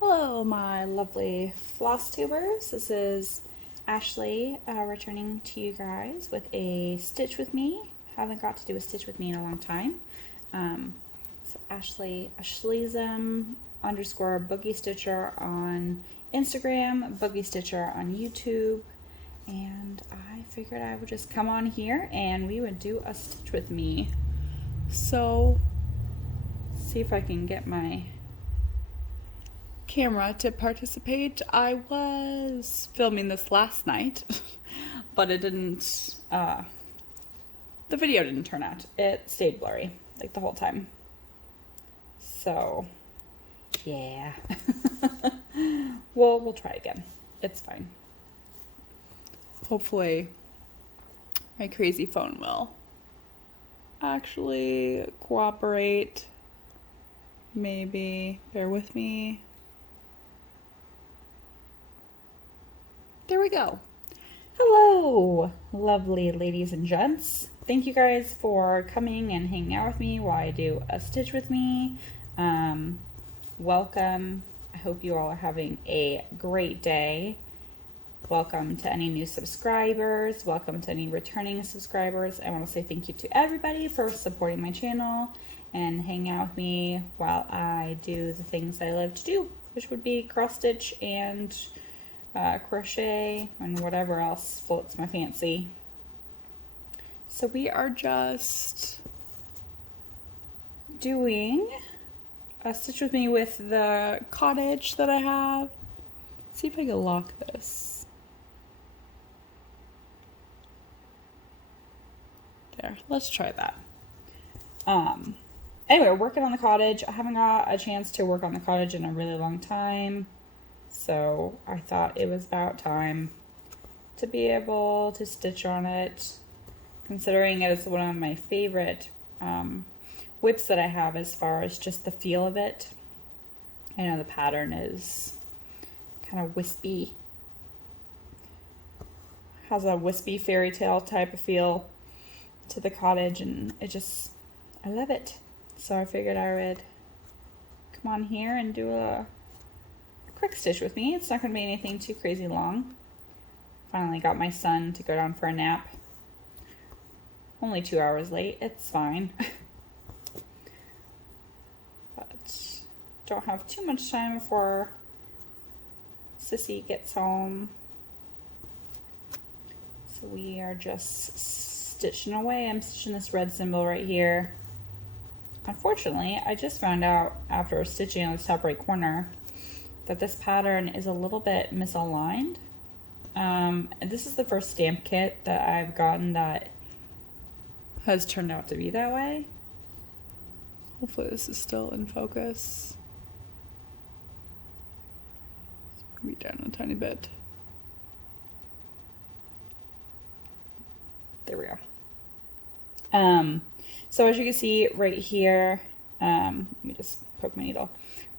Hello, my lovely floss tubers. This is Ashley returning to you guys with a stitch with me. Haven't got to do a stitch with me in a long time. So Ashley, Ashleism underscore Boogie Stitcher on Instagram, Boogie Stitcher on YouTube. And I figured I would just come on here and we would do a stitch with me. So, see if I can get my camera to participate. I was filming this last night, but it didn't, the video didn't turn out. It stayed blurry, like the whole time. So, yeah. We'll try again. It's fine. Hopefully, my crazy phone will actually cooperate. Maybe bear with me. There we go. Hello, lovely ladies and gents. Thank you guys for coming and hanging out with me while I do a stitch with me. Welcome. I hope you all are having a great day. Welcome to any new subscribers. Welcome to any returning subscribers. I want to say thank you to everybody for supporting my channel and hanging out with me while I do the things I love to do, which would be cross stitch and crochet and whatever else floats my fancy. So we are just doing a stitch with me with the Cottage that I have. Let's see if I can lock this. There, let's try that. Anyway, working on the Cottage. I haven't got a chance to work on the Cottage in a really long time. So I thought it was about time to be able to stitch on it, considering it is one of my favorite whips that I have as far as just the feel of it. I know the pattern is kind of wispy, has a wispy fairy tale type of feel to the Cottage, and I love it. So I figured I would come on here and do a quick stitch with me. It's not going to be anything too crazy long. Finally got my son to go down for a nap. Only 2 hours late. It's fine. But don't have too much time before Sissy gets home. So we are just stitching away. I'm stitching this red symbol right here. Unfortunately, I just found out after stitching on the top right corner that this pattern is a little bit misaligned. And this is the first stamp kit that I've gotten that has turned out to be that way. Hopefully this is still in focus. Maybe down a tiny bit. There we go. So as you can see right here, let me just poke my needle.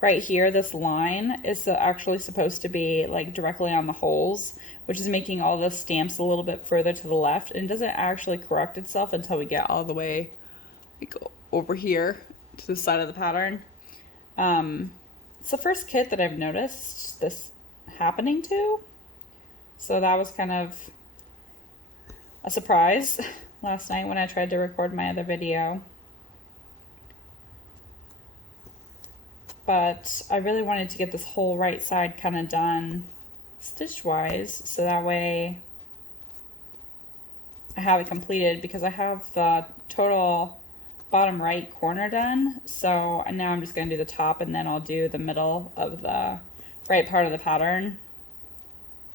Right here, this line is actually supposed to be like directly on the holes, which is making all the stamps a little bit further to the left, and it doesn't actually correct itself until we get all the way like over here to the side of the pattern. It's the first kit that I've noticed this happening to, so that was kind of a surprise last night when I tried to record my other video. But I really wanted to get this whole right side kind of done stitch-wise, so that way I have it completed, because I have the total bottom right corner done. So now I'm just going to do the top, and then I'll do the middle of the right part of the pattern.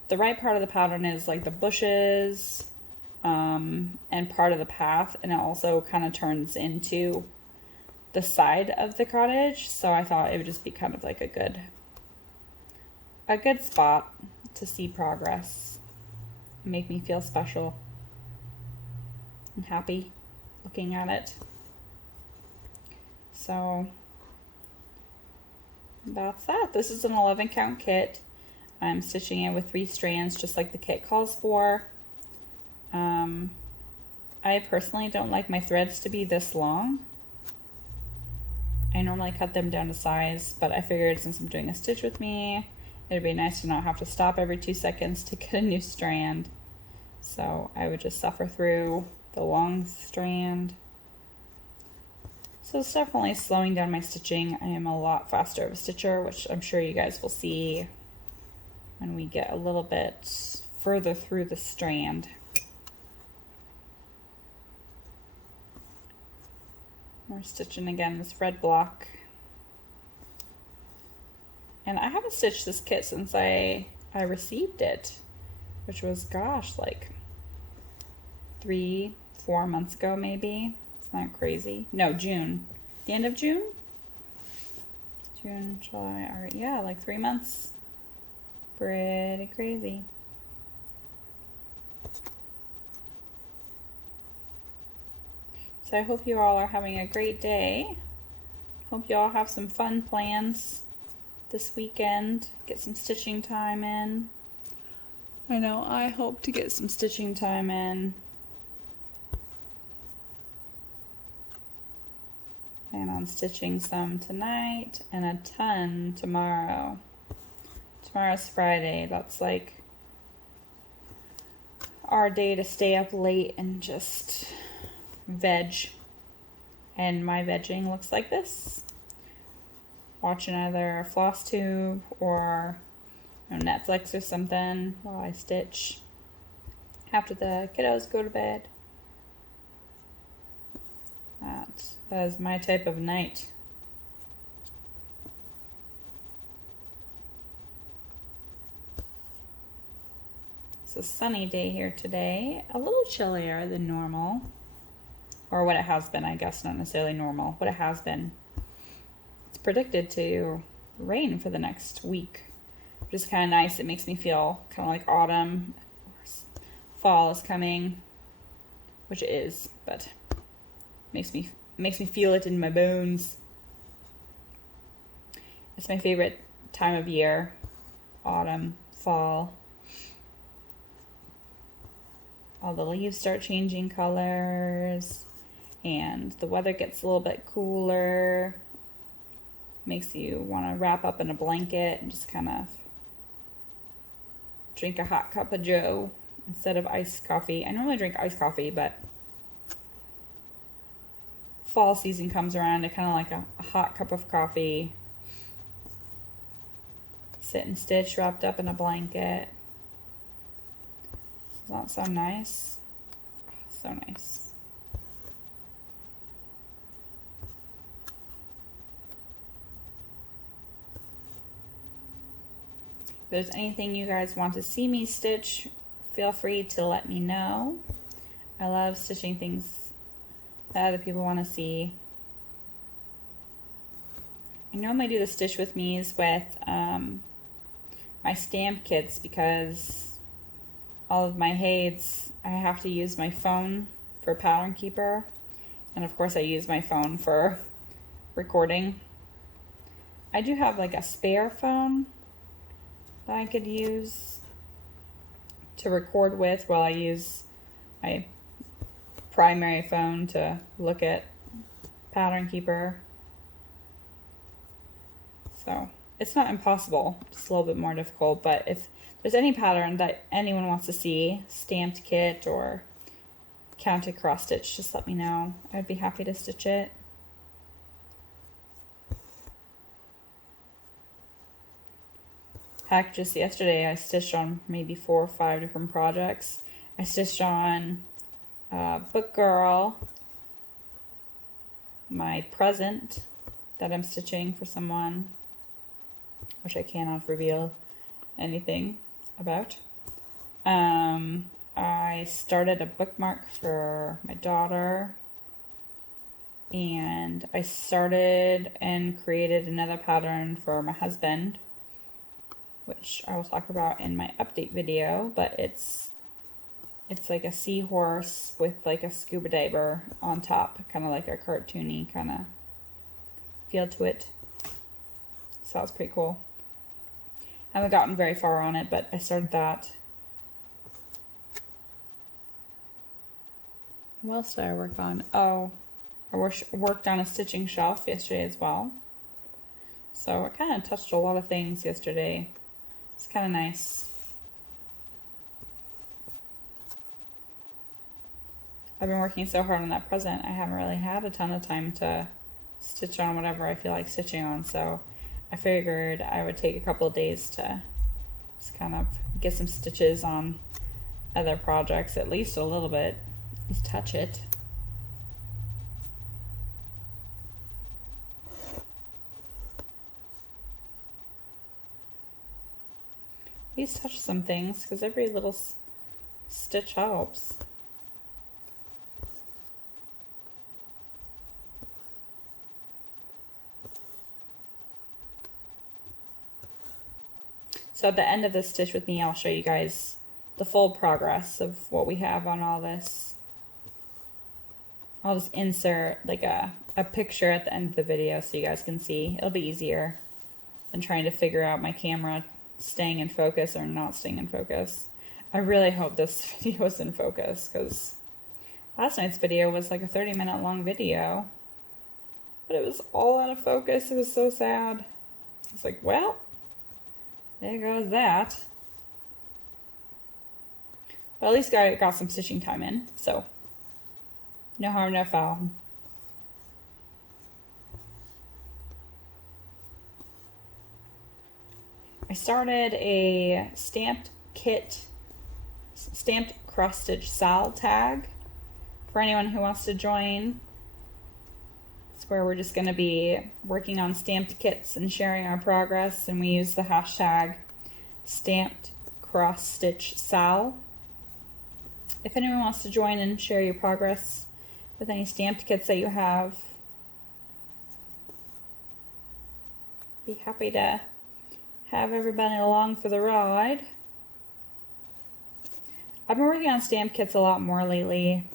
The right part of the pattern is like the bushes and part of the path, and it also kind of turns into the side of the Cottage, so I thought it would just be kind of like a good spot to see progress, make me feel special and happy looking at it. So that's that. This is an 11 count kit. I'm stitching it with 3 strands just like the kit calls for. I personally don't like my threads to be this long. I normally cut them down to size, but I figured since I'm doing a stitch with me, it'd be nice to not have to stop every 2 seconds to get a new strand. So I would just suffer through the long strand. So it's definitely slowing down my stitching. I am a lot faster of a stitcher, which I'm sure you guys will see when we get a little bit further through the strand. We're stitching again this red block. And I haven't stitched this kit since I received it, which was, gosh, like 3-4 months ago maybe. It's not crazy. No, June. The end of June? June, July, August. Yeah, like 3 months. Pretty crazy. So I hope you all are having a great day. Hope you all have some fun plans this weekend. Get some stitching time in. I know I hope to get some stitching time in. Plan on stitching some tonight and a ton tomorrow. Tomorrow's Friday. That's like our day to stay up late and just veg. And my vegging looks like this. Watching either a floss tube or Netflix or something while I stitch after the kiddos go to bed. That is my type of night. It's a sunny day here today, a little chillier than normal, or what it has been, I guess, not necessarily normal, what it has been. It's predicted to rain for the next week, which is kind of nice. It makes me feel kind of like autumn, fall is coming, which it is, but makes me feel it in my bones. It's my favorite time of year, autumn, fall. All the leaves start changing colors and the weather gets a little bit cooler. Makes you want to wrap up in a blanket and just kind of drink a hot cup of joe instead of iced coffee. I normally drink iced coffee, but fall season comes around, I kind of like a hot cup of coffee. Sit and stitch wrapped up in a blanket. Does that sound nice? So nice. If there's anything you guys want to see me stitch, feel free to let me know. I love stitching things that other people want to see. I normally do the stitch with me's with my stamp kits because all of my HAEDs, I have to use my phone for Pattern Keeper, and of course I use my phone for recording. I do have like a spare phone that I could use to record with while I use my primary phone to look at Pattern Keeper. So it's not impossible, just a little bit more difficult, but if there's any pattern that anyone wants to see, stamped kit or counted cross stitch, just let me know. I'd be happy to stitch it. Heck, just yesterday I stitched on maybe 4 or 5 different projects. I stitched on Book Girl, my present that I'm stitching for someone, which I cannot reveal anything about. I started a bookmark for my daughter, and I started and created another pattern for my husband, which I will talk about in my update video, but it's like a seahorse with like a scuba diver on top, kind of like a cartoony kind of feel to it. So that's pretty cool. I haven't gotten very far on it, but I started that. What else did I work on? Oh, worked on a stitching shelf yesterday as well. So I kind of touched a lot of things yesterday. It's kind of nice. I've been working so hard on that present, I haven't really had a ton of time to stitch on whatever I feel like stitching on. So I figured I would take a couple of days to just kind of get some stitches on other projects, at least a little bit, just touch it. At least touch some things, because every little stitch helps. So at the end of this stitch with me, I'll show you guys the full progress of what we have on all this. I'll just insert like a picture at the end of the video so you guys can see. It'll be easier than trying to figure out my camera staying in focus or not staying in focus. I really hope this video is in focus, because last night's video was like a 30-minute long video, but it was all out of focus. It was so sad. It's like, well, there goes that. But at least I got some stitching time in, so no harm, no foul. I started a stamped cross-stitch SAL tag for anyone who wants to join. It's where we're just going to be working on stamped kits and sharing our progress, and we use the hashtag stamped cross-stitch SAL. If anyone wants to join and share your progress with any stamped kits that you have, be happy to have everybody along for the ride. I've been working on stamped kits a lot more lately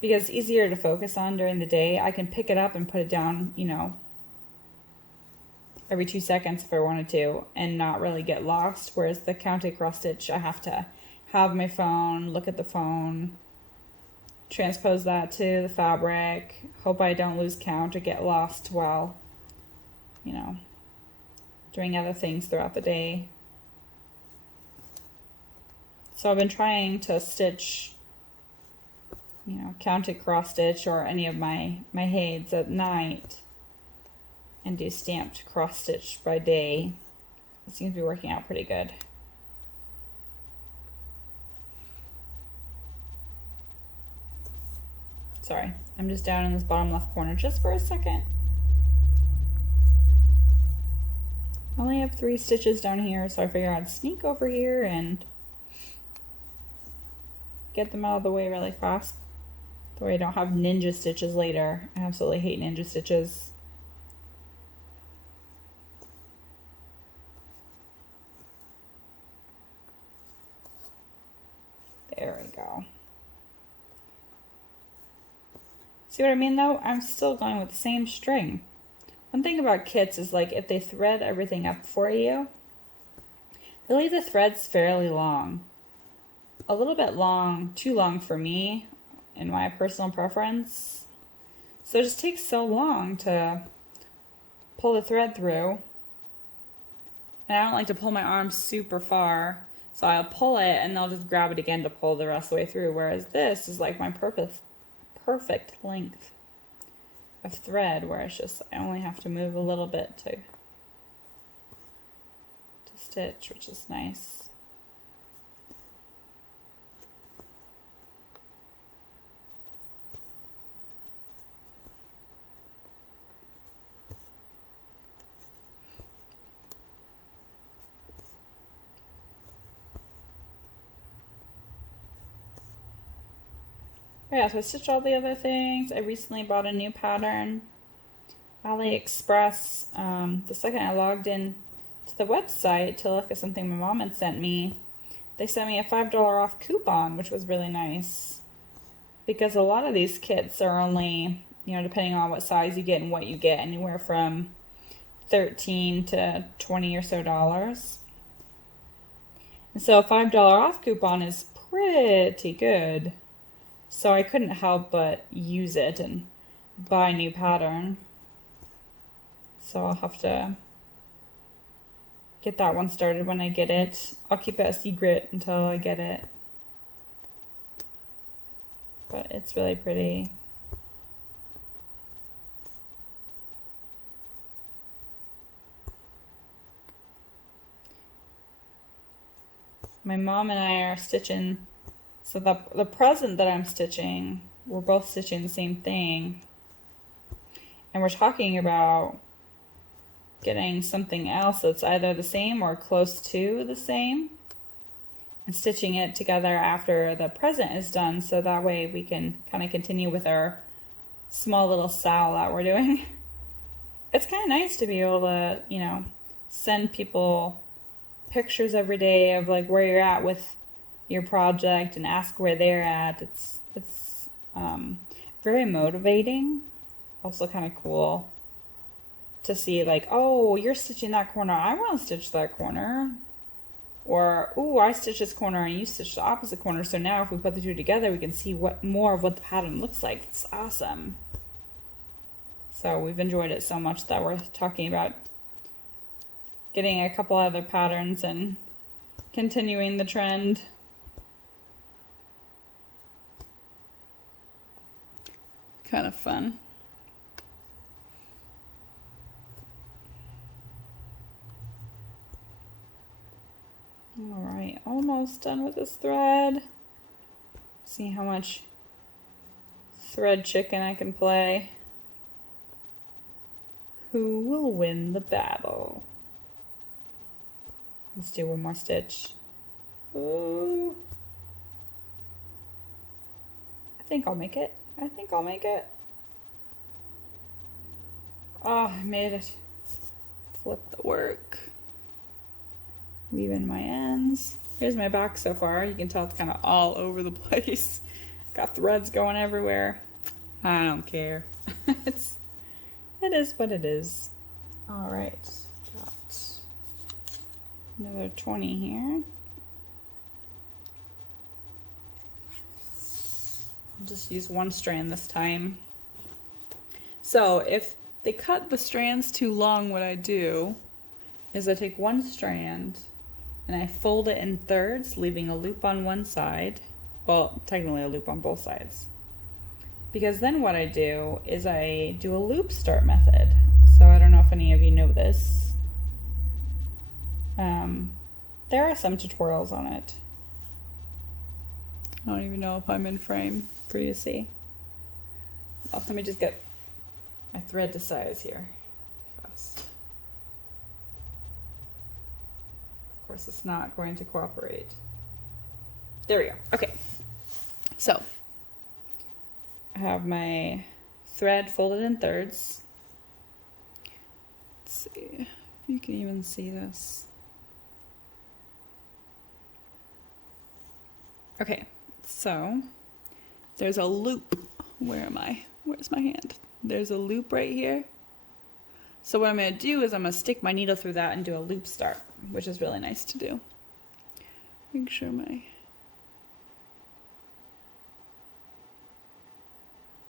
because it's easier to focus on during the day. I can pick it up and put it down, you know, every 2 seconds if I wanted to, and not really get lost. Whereas the counted cross stitch, I have to have my phone, look at the phone, transpose that to the fabric, hope I don't lose count or get lost while, you know, doing other things throughout the day. So I've been trying to stitch, you know, counted cross stitch or any of my heids at night and do stamped cross stitch by day. It seems to be working out pretty good. Sorry, I'm just down in this bottom left corner just for a second. I only have 3 stitches down here, so I figured I'd sneak over here and get them out of the way really fast. That way I don't have ninja stitches later. I absolutely hate ninja stitches. There we go. See what I mean though? I'm still going with the same string. One thing about kits is, like, if they thread everything up for you, they leave the threads fairly long. A little bit long, too long for me, in my personal preference. So it just takes so long to pull the thread through. And I don't like to pull my arms super far, so I'll pull it and they'll just grab it again to pull the rest of the way through. Whereas this is like my perfect length of thread, where it's just, I only have to move a little bit to stitch, which is nice. Yeah, so I stitched all the other things. I recently bought a new pattern, AliExpress. The second I logged in to the website to look at something my mom had sent me, they sent me a $5 off coupon, which was really nice. Because a lot of these kits are only, you know, depending on what size you get and what you get, anywhere from $13 to $20 or so dollars. And so a $5 off coupon is pretty good. So I couldn't help but use it and buy a new pattern. So I'll have to get that one started when I get it. I'll keep it a secret until I get it. But it's really pretty. My mom and I are stitching, so the present that I'm stitching, we're both stitching the same thing. And we're talking about getting something else that's either the same or close to the same and stitching it together after the present is done, so that way we can kind of continue with our small little sal that we're doing. It's kind of nice to be able to, you know, send people pictures every day of like where you're at with your project and ask where they're at. It's very motivating. Also kind of cool to see like, oh, you're stitching that corner, I want to stitch that corner. Or, oh, I stitched this corner and you stitched the opposite corner. So now if we put the two together, we can see what more of what the pattern looks like. It's awesome. So we've enjoyed it so much that we're talking about getting a couple other patterns and continuing the trend. Kind of fun. All right, almost done with this thread. See how much thread chicken I can play. Who will win the battle? Let's do one more stitch. Ooh. I think I'll make it. I think I'll make it. Oh, I made it. Flip the work. Leaving my ends. Here's my back so far. You can tell it's kind of all over the place. Got threads going everywhere. I don't care. It is what it is. All right, got another 20 here. I'll just use one strand this time. So if they cut the strands too long, what I do is I take one strand and I fold it in thirds, leaving a loop on one side. Well, technically a loop on both sides. Because then what I do is I do a loop start method. So I don't know if any of you know this. There are some tutorials on it. I don't even know if I'm in frame for you to see. Well, let me just get my thread to size here first. Of course, it's not going to cooperate. There we go. Okay. So I have my thread folded in thirds. Let's see if you can even see this. Okay, so there's a loop. Where am I? Where's my hand? There's a loop right here. So what I'm going to do is I'm going to stick my needle through that and do a loop start, which is really nice to do. Make sure my...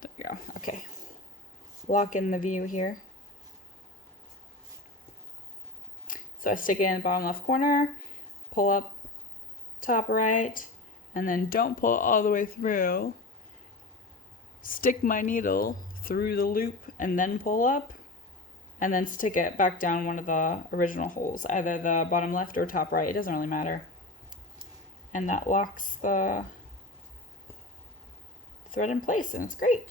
There we go. Okay. Lock in the view here. So I stick it in the bottom left corner, pull up top right, and then don't pull it all the way through. Stick my needle through the loop and then pull up, and then stick it back down one of the original holes, either the bottom left or top right, it doesn't really matter. And that locks the thread in place, and it's great.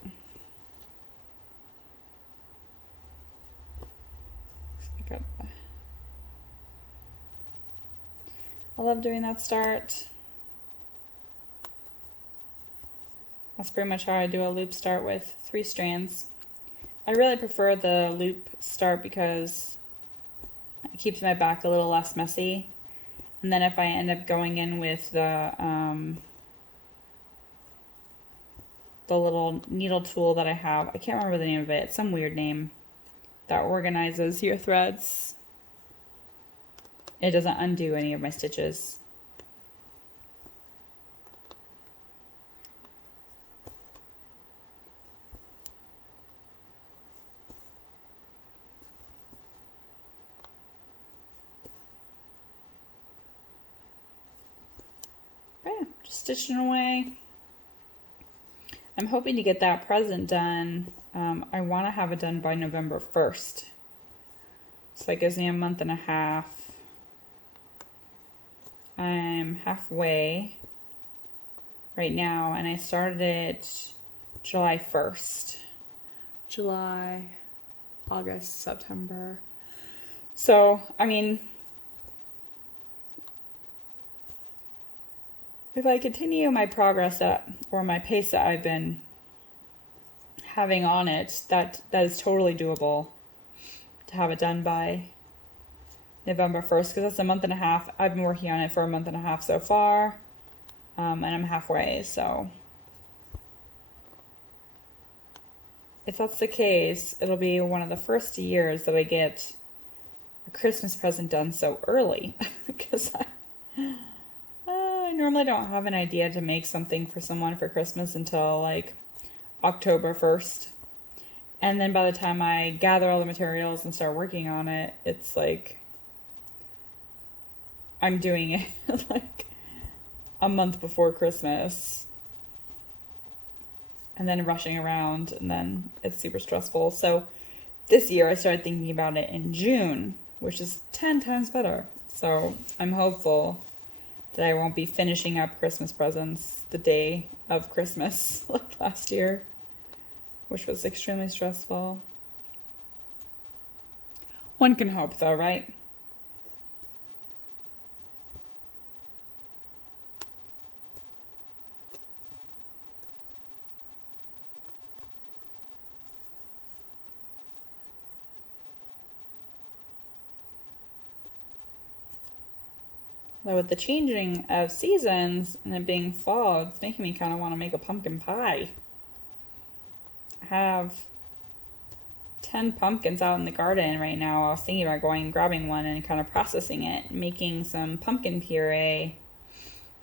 I love doing that start. That's pretty much how I do a loop start with 3 strands. I really prefer the loop start because it keeps my back a little less messy. And then if I end up going in with the little needle tool that I have, I can't remember the name of it, it's some weird name that organizes your threads. It doesn't undo any of my stitches. stitching away. I'm hoping to get that present done. I want to have it done by November 1st. So that gives me a month and a half. I'm halfway right now, and I started it July 1st. July, August, September. So, I mean, if I continue my progress or my pace that I've been having on it, that is totally doable to have it done by November 1st, because that's a month and a half. I've been working on it for a month and a half so far, and I'm halfway, so if that's the case, it'll be one of the first years that I get a Christmas present done so early, because I normally don't have an idea to make something for someone for Christmas until like October 1st. And then by the time I gather all the materials and start working on it, it's like I'm doing it like a month before Christmas. And then rushing around, and then it's super stressful. So this year I started thinking about it in June, which is 10 times better. So I'm hopeful that I won't be finishing up Christmas presents the day of Christmas like last year, which was extremely stressful. One can hope though, right? Though with the changing of seasons and it being fall, it's making me kind of want to make a pumpkin pie. I have 10 pumpkins out in the garden right now. I was thinking about going and grabbing one and kind of processing it, making some pumpkin puree,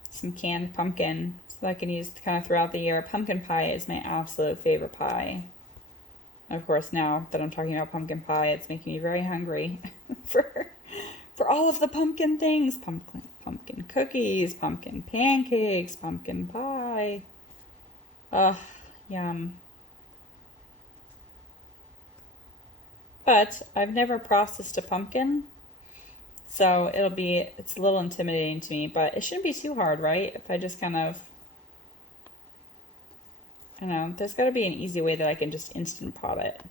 some canned pumpkin, so that I can use kind of throughout the year. Pumpkin pie is my absolute favorite pie. And of course, now that I'm talking about pumpkin pie, it's making me very hungry for all of the pumpkin things. Pumpkin cookies, pumpkin pancakes, pumpkin pie. Yum. But I've never processed a pumpkin, so it's a little intimidating to me, but it shouldn't be too hard, right? If I just kind of, I don't know, there's got to be an easy way that I can just Instant Pot it.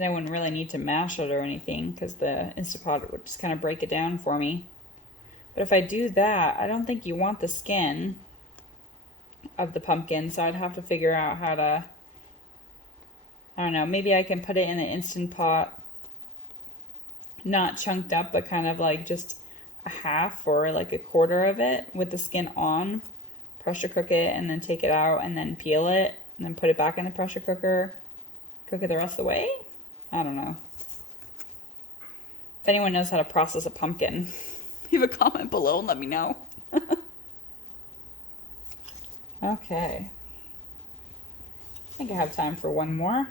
I wouldn't really need to mash it or anything, because the Instant Pot would just kind of break it down for me. But if I do that, I don't think you want the skin of the pumpkin, so I'd have to figure out how to, I don't know, maybe I can put it in the Instant Pot, not chunked up, but kind of like just a half or like a quarter of it with the skin on, pressure cook it, and then take it out and then peel it, and then put it back in the pressure cooker, cook it the rest of the way. I don't know. If anyone knows how to process a pumpkin, leave a comment below and let me know. Okay. I think I have time for one more. What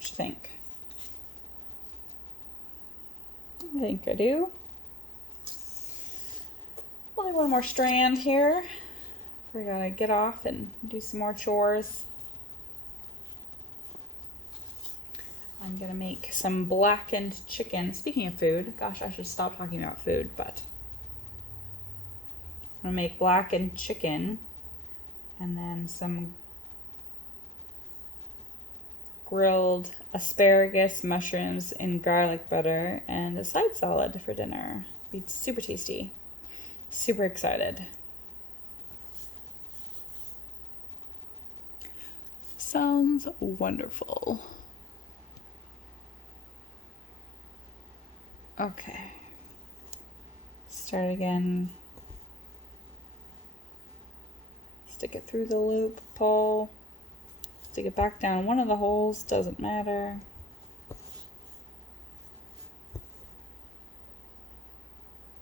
do you think? I think I do. Only one more strand here. We gotta get off and do some more chores. I'm gonna make some blackened chicken. Speaking of food, gosh, I should stop talking about food, but I'm gonna make blackened chicken and then some grilled asparagus, mushrooms, and garlic butter, and a side salad for dinner. It'll be super tasty. Super excited. Sounds wonderful. Okay. Start again. Stick it through the loop, pull. Stick it back down one of the holes, doesn't matter.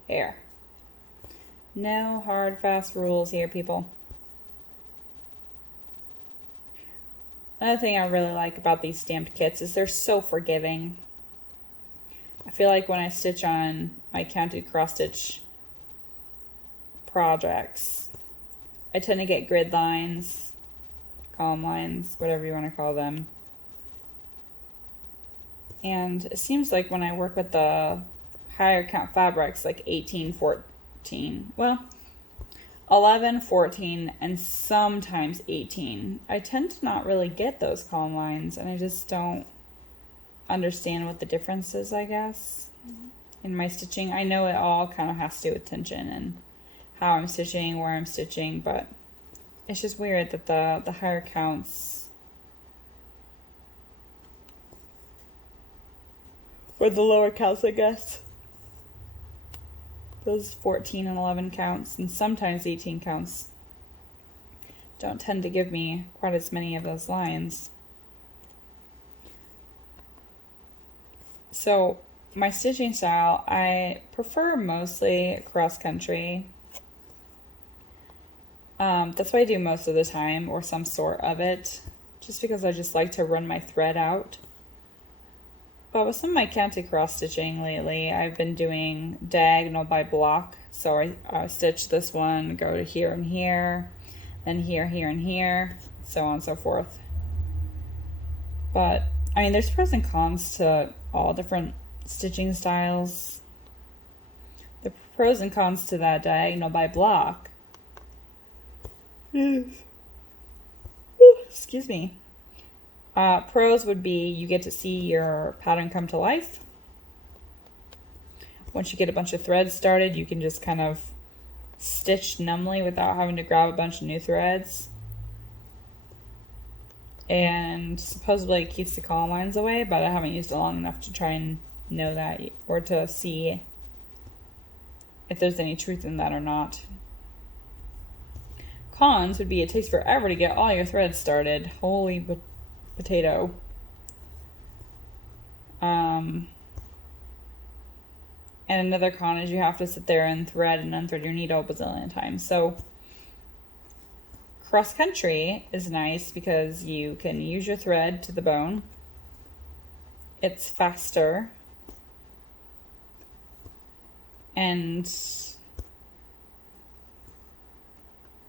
There. No hard, fast rules here, people. Another thing I really like about these stamped kits is they're so forgiving. I feel like when I stitch on my counted cross stitch projects, I tend to get grid lines, column lines, whatever you want to call them. And it seems like when I work with the higher count fabrics, like 18, 14, well, 11, 14, and sometimes 18, I tend to not really get those column lines, and I just don't understand what the difference is, I guess, in my stitching. I know it all kind of has to do with tension and how I'm stitching, where I'm stitching, but it's just weird that the higher counts, or the lower counts, I guess, those 14 and 11 counts, and sometimes 18 counts, don't tend to give me quite as many of those lines. So my stitching style, I prefer mostly cross country. That's what I do most of the time, or some sort of it, just because I just like to run my thread out. But with some of my counted cross stitching lately, I've been doing diagonal by block. So I stitch this one, go to here and here, then here, here, and here, so on and so forth. But I mean, there's pros and cons to all different stitching styles. The pros and cons to that diagonal by block is, excuse me. Pros would be you get to see your pattern come to life. Once you get a bunch of threads started, you can just kind of stitch numbly without having to grab a bunch of new threads. And supposedly it keeps the column lines away, but I haven't used it long enough to try and know that, or to see if there's any truth in that or not. Cons would be it takes forever to get all your threads started. Holy potato. And another con is you have to sit there and thread and unthread your needle a bazillion times. So cross country is nice because you can use your thread to the bone. It's faster. And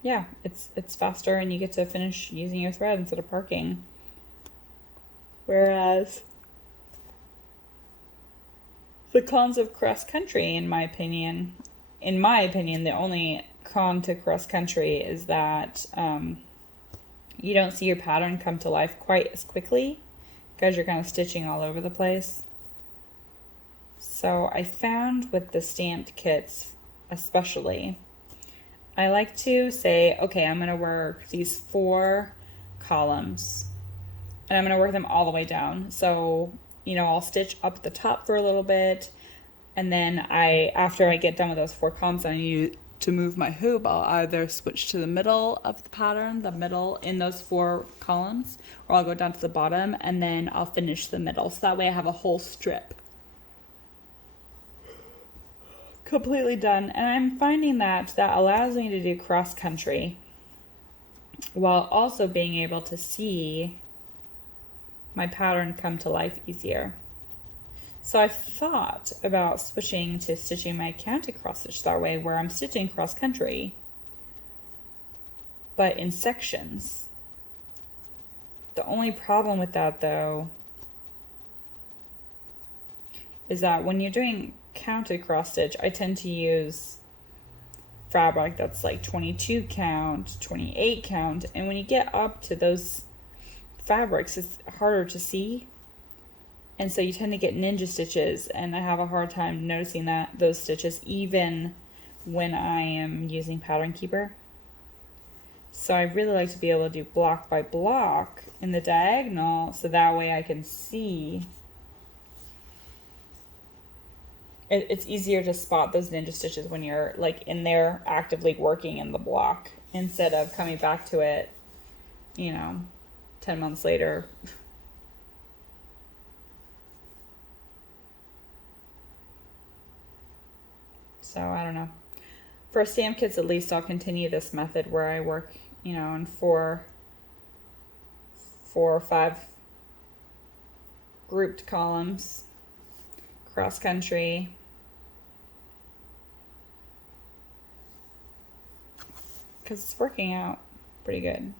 yeah, it's faster, and you get to finish using your thread instead of parking. Whereas the cons of cross country, in my opinion, the only con to cross country is that you don't see your pattern come to life quite as quickly because you're kind of stitching all over the place. So I found with the stamped kits especially, I like to say, okay, I'm going to work these 4 columns and I'm going to work them all the way down. So, you know, I'll stitch up at the top for a little bit, and then after I get done with those 4 columns, I need to move my hoop. I'll either switch to the middle of the pattern, the middle in those 4 columns, or I'll go down to the bottom and then I'll finish the middle. So that way I have a whole strip completely done. And I'm finding that allows me to do cross country while also being able to see my pattern come to life easier. So I've thought about switching to stitching my counted cross stitch that way, where I'm stitching cross country but in sections. The only problem with that, though, is that when you're doing counted cross stitch, I tend to use fabric that's like 22 count, 28 count, and when you get up to those fabrics, it's harder to see, and so you tend to get ninja stitches, and I have a hard time noticing those stitches even when I am using Pattern Keeper. So I really like to be able to do block by block in the diagonal, so that way I can see. It's easier to spot those ninja stitches when you're like in there actively working in the block, instead of coming back to it, 10 months later. So I don't know. For stamp kits, at least I'll continue this method where I work, in 4 or 5 grouped columns, cross country, because it's working out pretty good.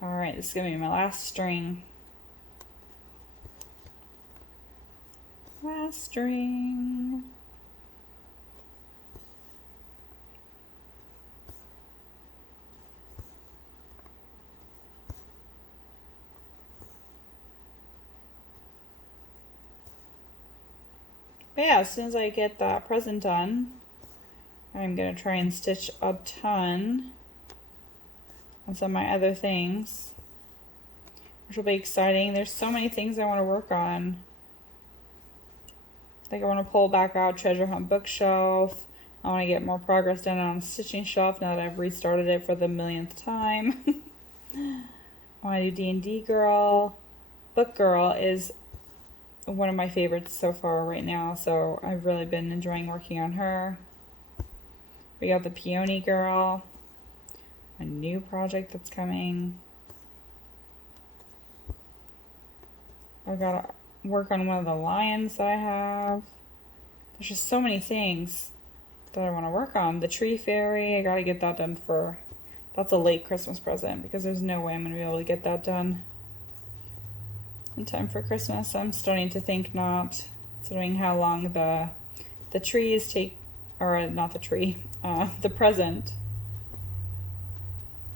All right, this is gonna be my last string. Last string. But yeah, as soon as I get that present done, I'm gonna try and stitch a ton on some of my other things, which will be exciting. There's so many things I want to work on. Like I want to pull back out Treasure Hunt bookshelf. I want to get more progress done on stitching shelf now that I've restarted it for the millionth time. I want to do D&D Girl. Book Girl is one of my favorites so far right now, so I've really been enjoying working on her. We got the Peony Girl, a new project that's coming. I've got to work on one of the lions that I have. There's just so many things that I want to work on. The Tree Fairy, I got to get that done for... That's a late Christmas present because there's no way I'm going to be able to get that done in time for Christmas. I'm starting to think not, considering how long the trees take, or not the tree, the present.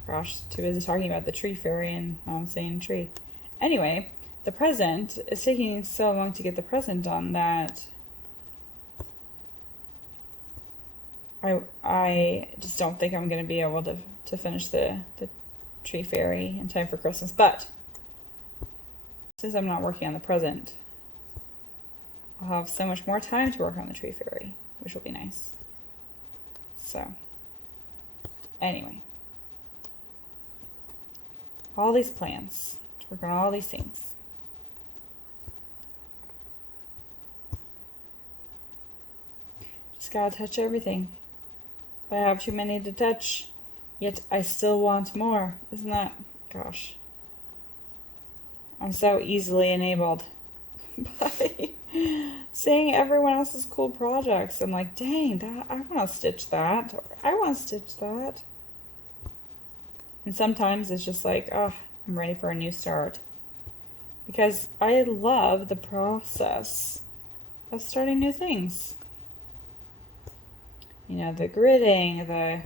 Gosh, too busy talking about the Tree Fairy and now I'm saying tree. Anyway, the present is taking so long to get the present done that I just don't think I'm going to be able to finish the Tree Fairy in time for Christmas. But since I'm not working on the present, I'll have so much more time to work on the Tree Fairy, which will be nice. So, anyway. All these plans to work on all these things. Just gotta touch everything. But I have too many to touch, yet I still want more. Isn't that, gosh. I'm so easily enabled by seeing everyone else's cool projects. I'm like, dang, that I want to stitch that. Or, I want to stitch that. And sometimes it's just like, oh, I'm ready for a new start. Because I love the process of starting new things. You know, the gridding, the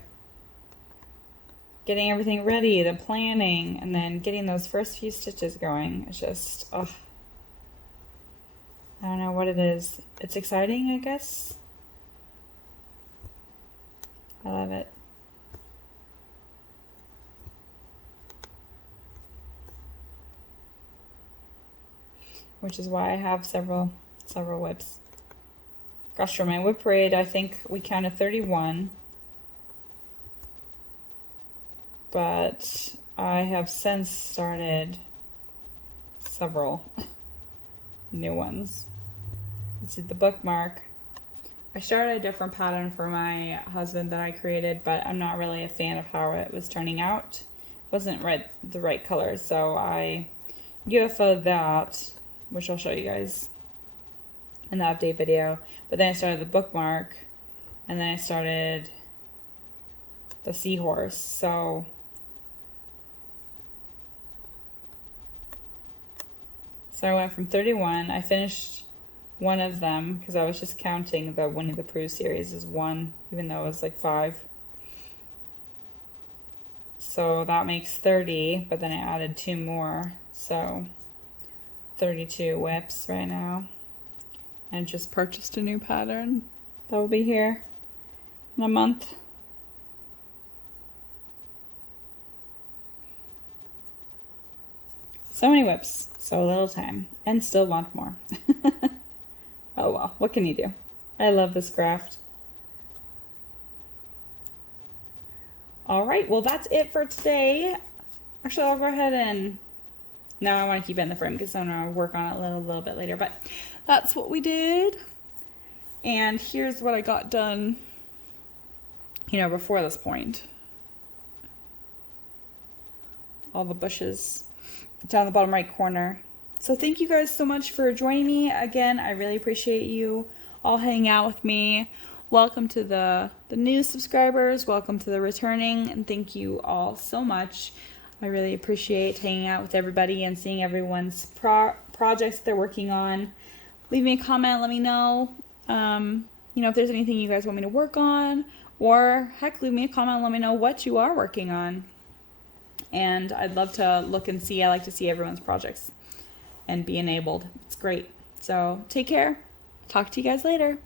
getting everything ready, the planning, and then getting those first few stitches going. It's just, oh, I don't know what it is. It's exciting, I guess. I love it. Which is why I have several whips. Gosh, for my whip parade, I think we counted 31. But I have since started several new ones. Let's see, the bookmark. I started a different pattern for my husband that I created, but I'm not really a fan of how it was turning out. It wasn't the right colors, so I UFO'd that, which I'll show you guys in the update video. But then I started the bookmark, and then I started the seahorse. So I went from 31. I finished one of them because I was just counting the Winnie the Pooh series as one, even though it was like 5. So that makes 30, but then I added 2 more. So 32 whips right now. And just purchased a new pattern that will be here in a month. So many whips, so little time, and still want more. Oh well, what can you do? I love this craft. Alright, well that's it for today. Actually, I'll go ahead and... No, I want to keep it in the frame because I'm going to work on it a little bit later. But that's what we did. And here's what I got done, you know, before this point. All the bushes down the bottom right corner. So thank you guys so much for joining me. Again, I really appreciate you all hanging out with me. Welcome to the new subscribers. Welcome to the returning. And thank you all so much. I really appreciate hanging out with everybody and seeing everyone's projects they're working on. Leave me a comment. Let me know, if there's anything you guys want me to work on. Or, heck, leave me a comment and let me know what you are working on. And I'd love to look and see. I like to see everyone's projects and be enabled. It's great. So take care. Talk to you guys later.